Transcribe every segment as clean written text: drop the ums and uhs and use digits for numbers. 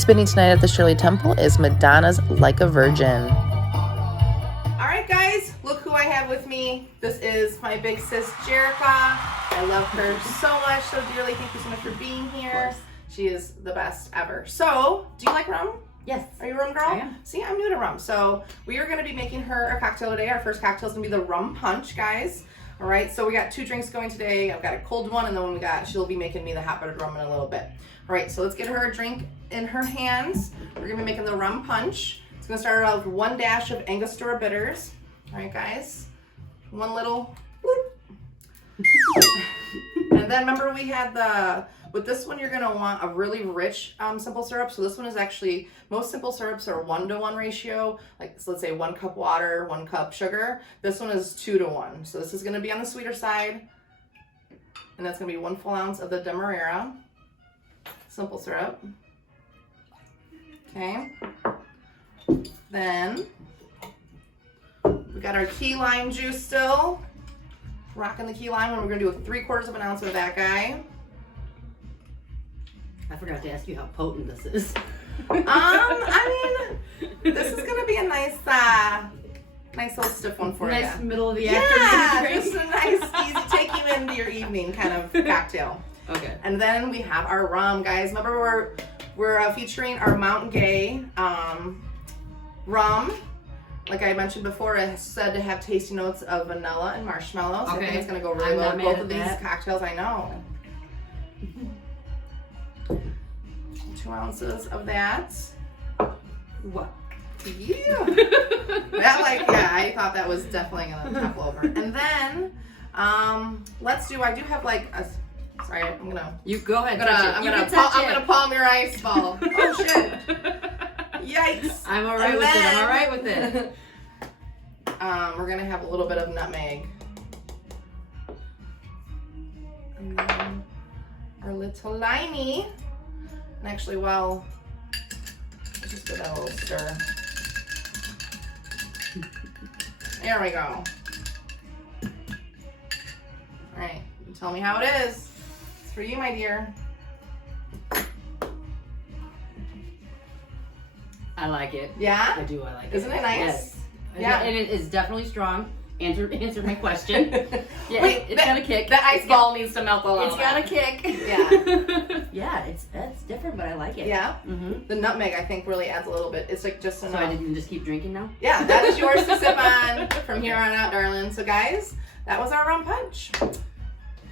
Spinning tonight at the Shirley Temple is Madonna's Like a Virgin. All right, guys, look who I have with me. This is my big sis, Jerrica. I love her so much, so dearly. Thank you so much for being here. She is the best ever. So, do you like rum? Yes. Are you a rum girl? I am. See, I'm new to rum. So, we are going to be making her a cocktail today. Our first cocktail is going to be the rum punch, guys. All right, so we got 2 drinks going today. I've got a cold one, and then she'll be making me the hot buttered rum in a little bit. All right, so let's get her a drink in her hands. We're going to be making the rum punch. It's going to start out with 1 dash of Angostura bitters. All right, guys. 1 little whoop. And then remember we had with this one you're gonna want a really rich simple syrup. So this one is actually, most simple syrups are 1-to-1 ratio. Like, so let's say 1 cup water, 1 cup sugar. This one is 2-to-1. So this is gonna be on the sweeter side. And that's gonna be 1 full ounce of the Demerara simple syrup. Okay. Then we got our key lime juice still. Rocking the key lime, and we're gonna do 3/4 of an ounce of that guy. I forgot to ask you how potent this is. I mean, this is gonna be a nice little stiff one for you. Nice middle of the Yeah, afternoon drink. just a nice, easy, take you into your evening kind of cocktail. Okay. And then we have our rum, guys. Remember, we're featuring our Mountain Gay rum. Like I mentioned before, it's said to have tasty notes of vanilla and marshmallow. So I think it's gonna go really well with both of these cocktails. I know. 2 ounces of that. What? Yeah. I thought that was definitely gonna topple over. And then, I do have like a, sorry, I'm gonna. You go ahead. I'm gonna palm your ice ball. Oh shit. Yikes. I'm all right with it. I'm all right with it. We're gonna have a little bit of nutmeg. And then our little limey. And actually, well, just give that a little stir. There we go. All right, tell me how it is. It's for you, my dear. I like it. Yeah? I do. I like it. Isn't it nice? Yes. Yeah. And it is definitely strong. Answered my question. Yeah, Wait, it's got a kick. The ice ball needs to melt a little. It's got a kick. Yeah. Yeah, it's different, but I like it. Yeah? Mm-hmm. The nutmeg, I think, really adds a little bit. It's like just enough. So I didn't just keep drinking now? Yeah, that is yours to sip on from here on out, darling. So, guys, that was our rum punch.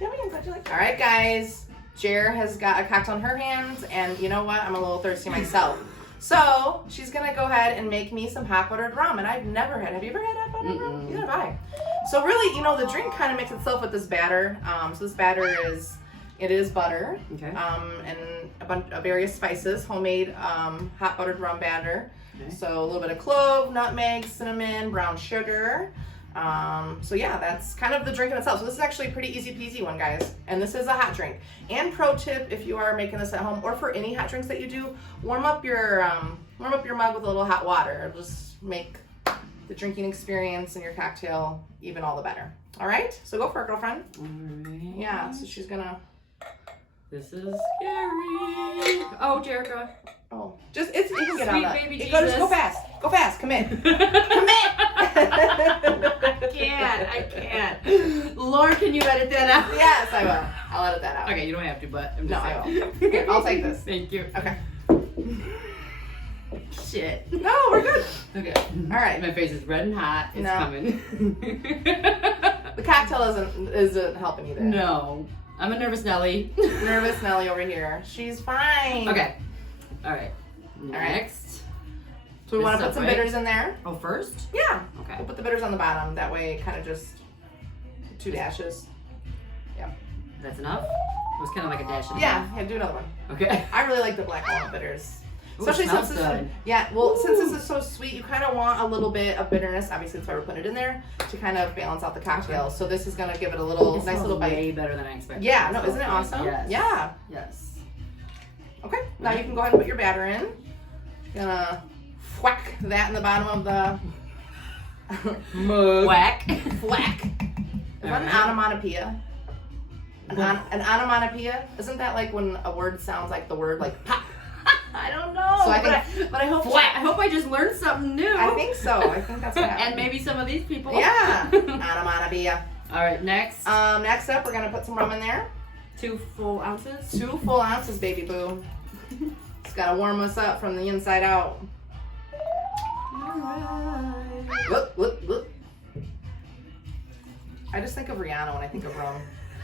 Yeah, we can touch it like. All right, guys. Jer has got a cocktail in her hands, and you know what? I'm a little thirsty myself. So she's gonna go ahead and make me some hot buttered rum, and I've never had. Have you ever had hot buttered rum? Neither have I. So really, the drink kind of makes itself with this batter. So this batter is butter, Okay. and a bunch of various spices, homemade hot buttered rum batter. Okay. So a little bit of clove, nutmeg, cinnamon, brown sugar. So yeah, that's kind of the drink in itself. So this is actually a pretty easy peasy one, guys. And this is a hot drink. And pro tip, if you are making this at home or for any hot drinks that you do, warm up your mug with a little hot water. It'll just make the drinking experience and your cocktail even all the better. All right, so go for it, girlfriend. All right. Yeah, so she's gonna. This is scary. Oh, Jerrica. Oh, you can get on that. Baby Just Jesus. go fast, commit. I can't. Lord, can you edit that out? Yes, I will. I'll edit that out. Okay, you don't have to, but I'm No, just I saying. will. Here, I'll take this. Thank you. Okay. Shit. No, we're good. Okay. All right. My face is red and hot. It's No. coming. The cocktail isn't helping either. No. I'm a nervous Nelly. Nervous Nelly over here. She's fine. Okay. All right. Next. So we want to put some bitters in there. Oh, first? Yeah. Okay. We'll put the bitters on the bottom. That way, kind of just 2 dashes. Yeah. That's enough? It was kind of like a dash. Yeah. Do another one. Okay. I really like the black walnut bitters. Ooh, Especially smells since good. since this is so sweet, you kind of want a little bit of bitterness. Obviously, that's why we're putting it in there to kind of balance out the cocktail. So this is gonna give it a nice little bite. Way better than I expected. Yeah, no, isn't it awesome? Yes. Yeah. Yes. Okay, now you can go ahead and put your batter in. Gonna whack that in the bottom of the mug. Whack. whack. Is that an onomatopoeia? An onomatopoeia? Isn't that like when a word sounds like the word like pop? I don't know. So but I hope I just learned something new. I think so. I think that's what happened. And maybe some of these people. Yeah. Anamanabia. All right, next. Next up, we're gonna put some rum in there. 2 full ounces. 2 full ounces, baby boo. It's gotta warm us up from the inside out. Alright. Whoop. I just think of Rihanna when I think of rum.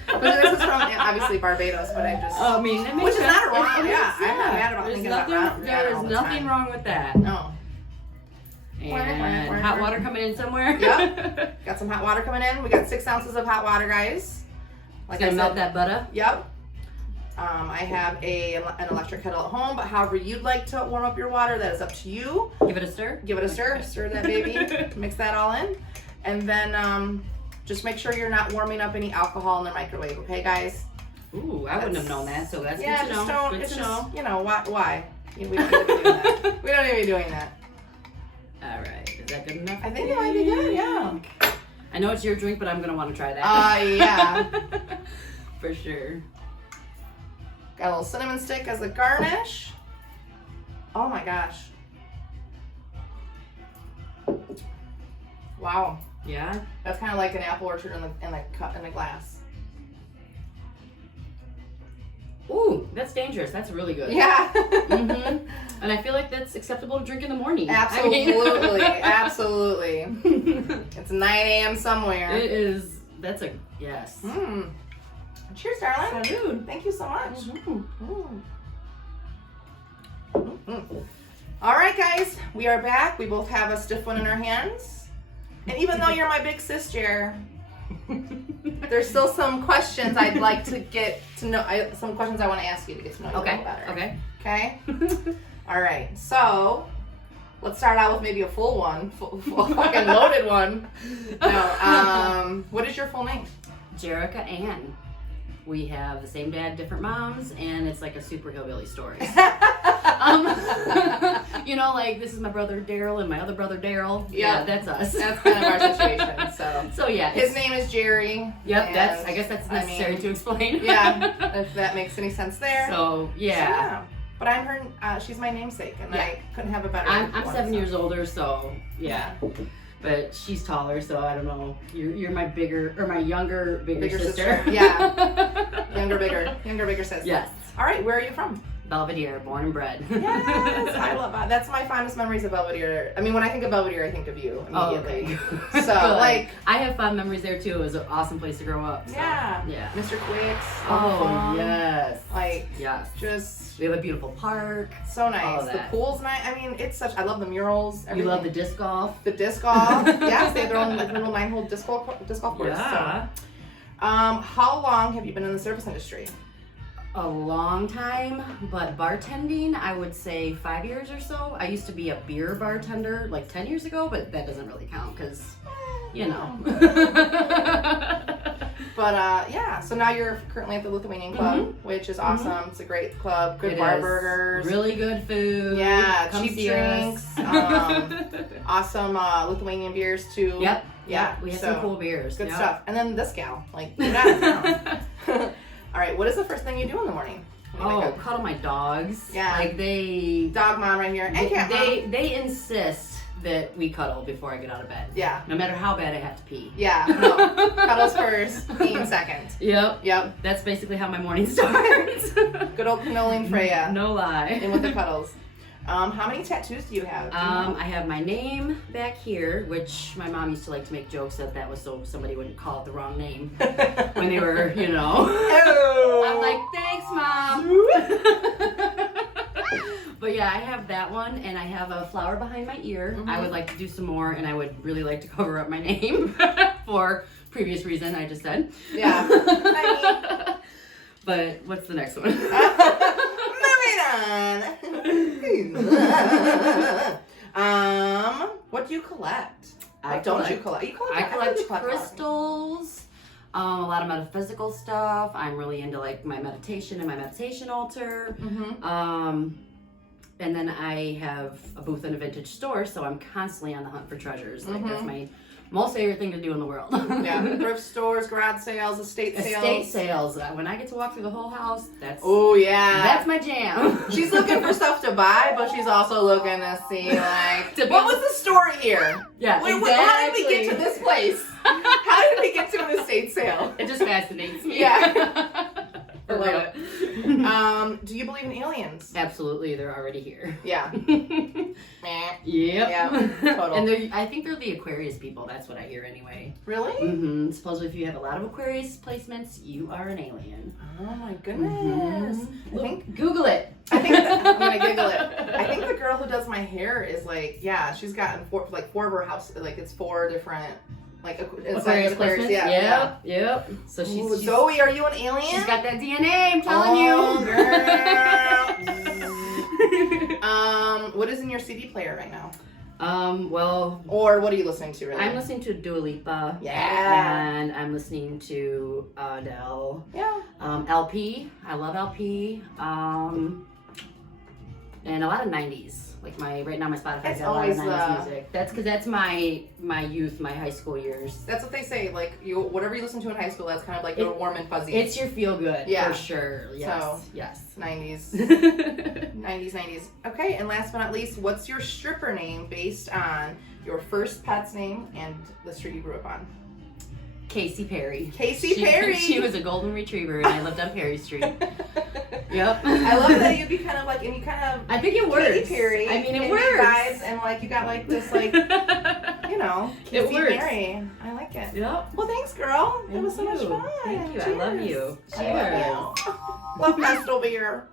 But this is from obviously Barbados, but I just I mean, it makes which is sense. not wrong. It Yeah, makes I'm not sense. mad about There's thinking nothing, about Rihanna There all is the nothing time. wrong with that. No. And hot water coming in somewhere. Yep. Got some hot water coming in. We got 6 ounces of hot water, guys. Like gonna melt that butter. Yep. I have an electric kettle at home, but however you'd like to warm up your water, that is up to you. Give it a stir. Give it a stir. Stir that baby. Mix that all in. And then just make sure you're not warming up any alcohol in the microwave, okay, guys? Ooh, I wouldn't have known that, so that's Yeah, good to just know. don't. Good It's to just, know. you know, why? We don't need to be doing that. We don't need to be doing that. All right, is that good enough? I think it might be good, yeah. I know it's your drink, but I'm gonna want to try that. Yeah. For sure. Got a little cinnamon stick as a garnish. Oh my gosh. Wow. Yeah. That's kind of like an apple orchard in the cup in the glass. Ooh, that's dangerous. That's really good. Yeah. Mm-hmm. And I feel like that's acceptable to drink in the morning. Absolutely. Absolutely. It's 9 a.m. somewhere. It is. That's a yes. Mm. Cheers, darling. Salud. Thank you so much. Mm-hmm. All right, guys, we are back. We both have a stiff one in our hands. And even though you're my big sis, Jer, there's still some questions I'd like to get to know. Some questions I want to ask you to get to know you a little better. Okay. Okay? All right. So let's start out with maybe a full one, full fucking loaded one. No. What is your full name? Jerrica Ann. We have the same dad, different moms, and it's like a super hillbilly story. You know, like this is my brother Daryl and my other brother Daryl. Yeah, that's us. That's kind of our situation. So yeah, his name is Jerry. Yep, I guess that's necessary to explain. Yeah, if that makes any sense there. So yeah. But I'm her. She's my namesake, and I couldn't have a better. I'm 7 years older, so yeah. But she's taller, so I don't know. You're my younger, bigger sister. Yeah. Younger, bigger sister. Yes. All right, where are you from? Belvedere, born and bred. Yes, I love that. That's my fondest memories of Belvedere. I mean, when I think of Belvedere, I think of you immediately. Oh, okay. So, like, I have fond memories there too. It was an awesome place to grow up. So, yeah. Mr. Quicks. Yes. Like, yes. Just. We have a beautiful park. So nice. The pool's nice. I mean, it's such. I love the murals. Everything. You love the disc golf. The disc golf. Yes, they have their own little 9-hole disc golf course. Yeah. So. How long have you been in the service industry? A long time, but bartending, I would say 5 years or so. I used to be a beer bartender like 10 years ago, but that doesn't really count because, you know. But yeah, so now you're currently at the Lithuanian Club, which is awesome. It's a great club, good bar burgers. Really good food. Yeah, Come cheap drinks. Awesome Lithuanian beers too. Yep. Yeah, we have some cool beers. Good stuff. And then this gal, like, get out of town. All right, what is the first thing you do in the morning? Cuddle my dogs. Yeah. Like they... Dog mom right here. And cat mom. They insist that we cuddle before I get out of bed. Yeah. No matter how bad I have to pee. Yeah. No. Cuddles first, peeing second. Yep. That's basically how my morning starts. Good old cannoli and Freya. No lie. In with the cuddles. How many tattoos do you have? I have my name back here, which my mom used to like to make jokes that was so somebody wouldn't call it the wrong name when they were, you know. Oh. I'm like, thanks, Mom. But yeah, I have that one, and I have a flower behind my ear. I would like to do some more, and I would really like to cover up my name for previous reason I just said. Yeah. But what's the next one? What do you collect? I collect crystals, a lot of metaphysical stuff. I'm really into like my meditation and my meditation altar. And then I have a booth in a vintage store, so I'm constantly on the hunt for treasures. Like that's most favorite thing to do in the world. Yeah, thrift stores, garage sales, estate sales. Estate sales. When I get to walk through the whole house, that's my jam. She's looking for stuff to buy, but she's also looking to see like What was the story here? Yeah, exactly. How did we get to this place? How did we get to an estate sale? It just fascinates me. Yeah. I For love real. it. Do you believe in aliens? Absolutely, they're already here. Yeah. Yep. Yeah, total. And I think they're the Aquarius people. That's what I hear anyway. Really? Mm-hmm. Supposedly, if you have a lot of Aquarius placements, you are an alien. Oh my goodness. Mm-hmm. I think Google it. I'm gonna Google it. I think the girl who does my hair is like, she's gotten four of her house, like it's 4 different, like Aquarius placements. Yeah. Yep. So Ooh, Zoe, are you an alien? She's got that DNA. I'm telling you, girl. What is in your CD player right now? Well, or what are you listening to? Really? I'm listening to Dua Lipa. Yeah. And I'm listening to Adele. Yeah. LP. I love LP. And a lot of 90s. Like right now my Spotify's got a lot of 90s music. That's because that's my youth, my high school years. That's what they say. Like whatever you listen to in high school, that's kind of like your warm and fuzzy. It's your feel good, yeah, for sure. Yes, so, yes. 90s, 90s. Okay, and last but not least, what's your stripper name based on your first pet's name and the street you grew up on? Casey Perry. Perry. She was a golden retriever, and I lived on Perry Street. Yep. I love that you'd be kind of like, and you kind of. I think it works. Katy Perry. I mean, it Katy works. Vibes, and like you got like this like, you know, it works. Perry. I like it. Yep. Well, thanks, girl. It was so much fun. Thank you. Cheers. I love you. Cheers. Love fest over here.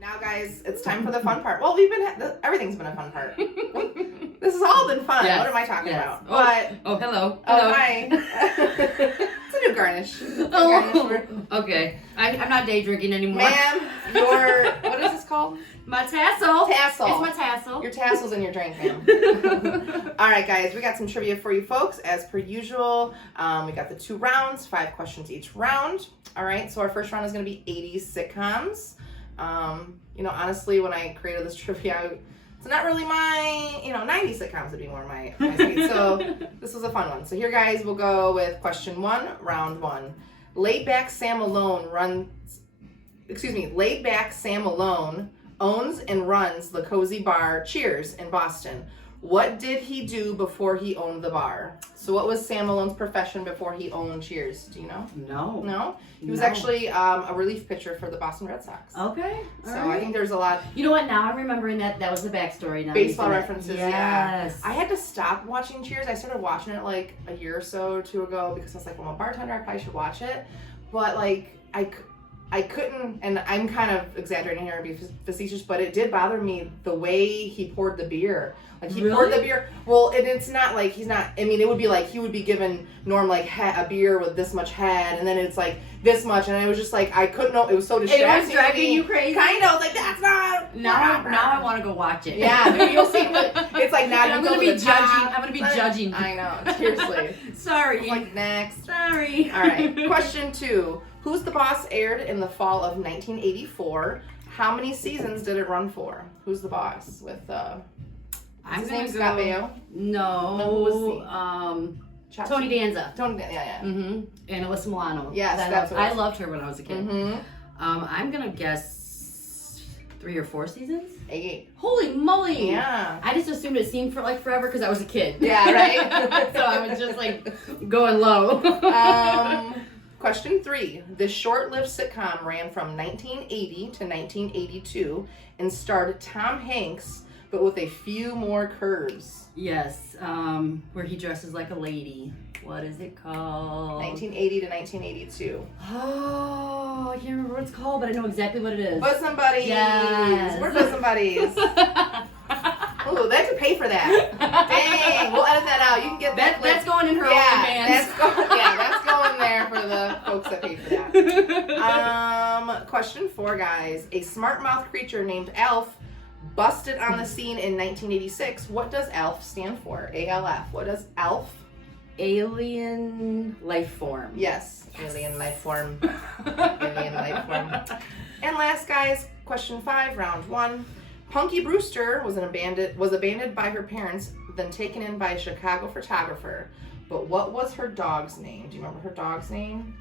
Now, guys, it's time for the fun part. Well, everything's been a fun part. This has all been fun. Yes. What am I talking about? Hello. Oh, hi. It's a new garnish. Okay. I'm not day drinking anymore. Ma'am, what is this called? My tassel. Tassel. It's my tassel. Your tassel's in your drink, ma'am. All right, guys, we got some trivia for you folks. As per usual, we got the 2 rounds, 5 questions each round. All right, so our first round is going to be 80s sitcoms. Honestly, when I created this trivia, it's not really my, 90s sitcoms would be more my speed. So this was a fun one. So here, guys, we'll go with question 1, round 1. Laid back Sam Malone owns and runs the cozy bar Cheers in Boston. What did he do before he owned the bar? So what was Sam Malone's profession before he owned Cheers? Do you know? No. No? He was actually a relief pitcher for the Boston Red Sox. Okay. So I think there's a lot. You know what? Now I'm remembering that was the backstory. Now Baseball references, yes. Yeah. I had to stop watching Cheers. I started watching it like a year or so or 2 ago because I was like, well, I'm a bartender, I probably should watch it. But like, I couldn't, and I'm kind of exaggerating here and be facetious, but it did bother me the way he poured the beer. Like he poured the beer. Well, and it's not like it would be like he would be given Norm like a beer with this much head, and then it's like this much, and it was just like I couldn't know. It was so distracting. It was driving you crazy. Kind of like that's not. Now I want to go watch it. Yeah, maybe you'll see. It's like now I'm gonna be judging. I'm gonna be judging. I know. Seriously. Sorry. It's like next. Sorry. All right. Question 2. Who's the Boss aired in the fall of 1984. How many seasons did it run for? Who's the Boss with I'm gonna go. Scott Baio? No. Who was he? Tony Danza. Yeah. Mm-hmm. And Alyssa Milano. Yes, I loved her when I was a kid. Mm-hmm. I'm gonna guess 3 or 4 seasons. 8. Holy moly! Yeah. I just assumed it seemed for like forever because I was a kid. Yeah, right. So I was just like going low. Question 3. This short-lived sitcom ran from 1980 to 1982 and starred Tom Hanks, but with a few more curves. Yes, where he dresses like a lady. What is it called? 1980 to 1982. Oh, I can't remember what it's called, but I know exactly what it is. Bosom Buddies. Yes. We're Bosom Buddies. Ooh, they have to pay for that. Dang, we'll edit that out. You can get that. That's going in her OnlyFans. That's going there for the folks that pay for that. Question 4, guys. A smart mouth creature named Alf busted on the scene in 1986. What does ALF stand for? ALF. What does ALF? Alien life form. Yes. Alien life form. Alien life form. And last, guys, question 5, round 1. Punky Brewster was abandoned by her parents then taken in by a Chicago photographer. But what was her dog's name? Do you remember her dog's name?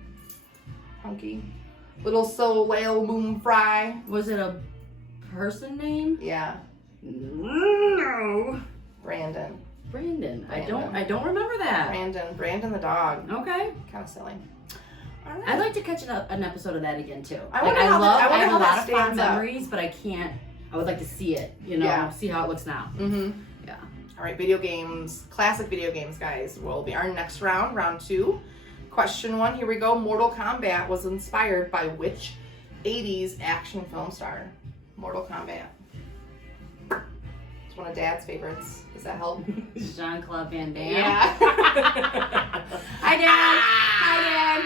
Hunky? Little Soleil Moon Fry. Was it a person name? Yeah. No. Brandon. Brandon. I don't remember that. Brandon the dog. Okay. Kind of silly. All right. I'd like to catch an episode of that again too. I have a lot of fond memories, but I can't. I would like to see it. See how it looks now. Mm-hmm. Yeah. All right, video games, classic video games, guys, will be our next round, round 2. Question 1, here we go. Mortal Kombat was inspired by which 80s action film star? Mortal Kombat. It's one of Dad's favorites. Does that help? Jean-Claude Van Damme. Yeah. Hi, Dad. Hi,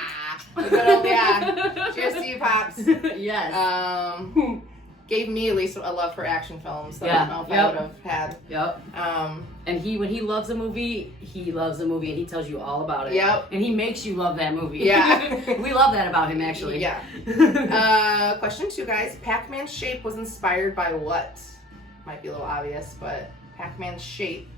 The good old Dad. Cheers to you, Pops. Dad. Yes. Gave me at least a love for action films that I don't know if I would have had. Yep. And when he loves a movie, he loves a movie and he tells you all about it. Yep. And he makes you love that movie. Yeah. We love that about him, actually. Yeah. Question 2, guys. Pac-Man's shape was inspired by what? Might be a little obvious, but Pac-Man's shape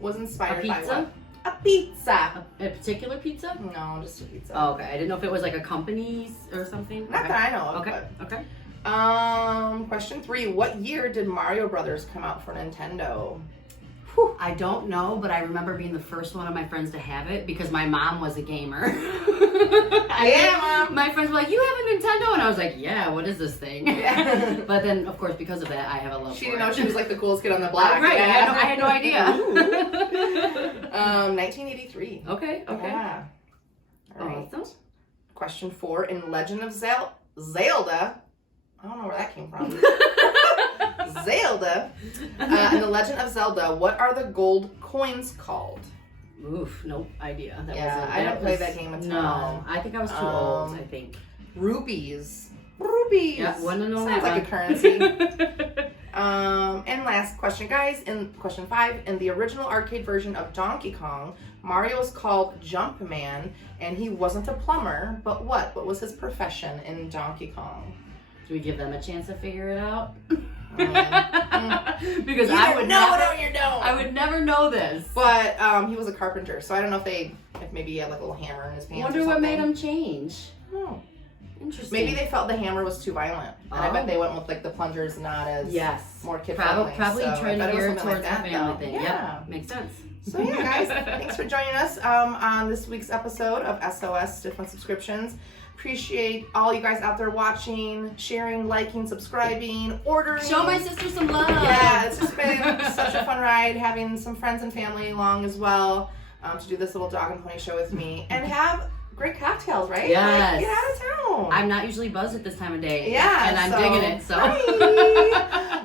was inspired by what? A pizza. A particular pizza? No, just a pizza. Oh, okay. I didn't know if it was like a company's or something. Not that I know of. Okay. Okay. Question 3. What year did Mario Brothers come out for Nintendo? I don't know, but I remember being the first one of my friends to have it because my mom was a gamer. Mom. My friends were like, "You have a Nintendo?" And I was like, "Yeah, what is this thing?" Yeah. But then, of course, because of that, I have a love for it. She didn't know she was like the coolest kid on the block. Right, Yeah. I had no idea. 1983. Okay. Yeah. All right. Awesome. Question 4. In Legend of Zelda, I don't know where that came from. Zelda. In the Legend of Zelda, what are the gold coins called? Oof, nope idea. I didn't play that game a ton. No, I think I was too old, I think. Rupees. Rupees. Yeah, wouldn't know Sounds that like a currency. And last question, guys. In question 5, in the original arcade version of Donkey Kong, Mario was called Jumpman, and he wasn't a plumber, but what? What was his profession in Donkey Kong? Do we give them a chance to figure it out? Because I would I would never know this. But he was a carpenter, so I don't know if maybe he had like a little hammer in his pants. Wonder what made him change. Oh, interesting. Maybe they felt the hammer was too violent, and I bet they went with like the plungers, not as more kid friendly. Probably so trying to gear it towards that, the family though. thing. Yeah, Makes sense. So yeah, guys, thanks for joining us on this week's episode of SOS Different Subscriptions. Appreciate all you guys out there watching, sharing, liking, subscribing, ordering. Show my sister some love. Yeah, it's just been such a fun ride having some friends and family along as well to do this little dog and pony show with me and have great cocktails, right? Yes. Like, get out of town. I'm not usually buzzed at this time of day. Yeah, and I'm digging it. So.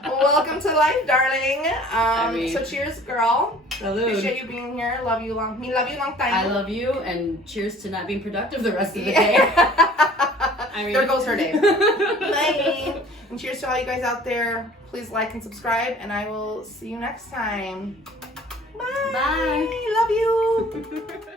Welcome to life, darling. So cheers, girl. Salud. Appreciate you being here. Love you long time. I love you, and cheers to not being productive the rest of the day. There goes her day. Bye. And cheers to all you guys out there. Please like and subscribe, and I will see you next time. Bye. Bye. Love you.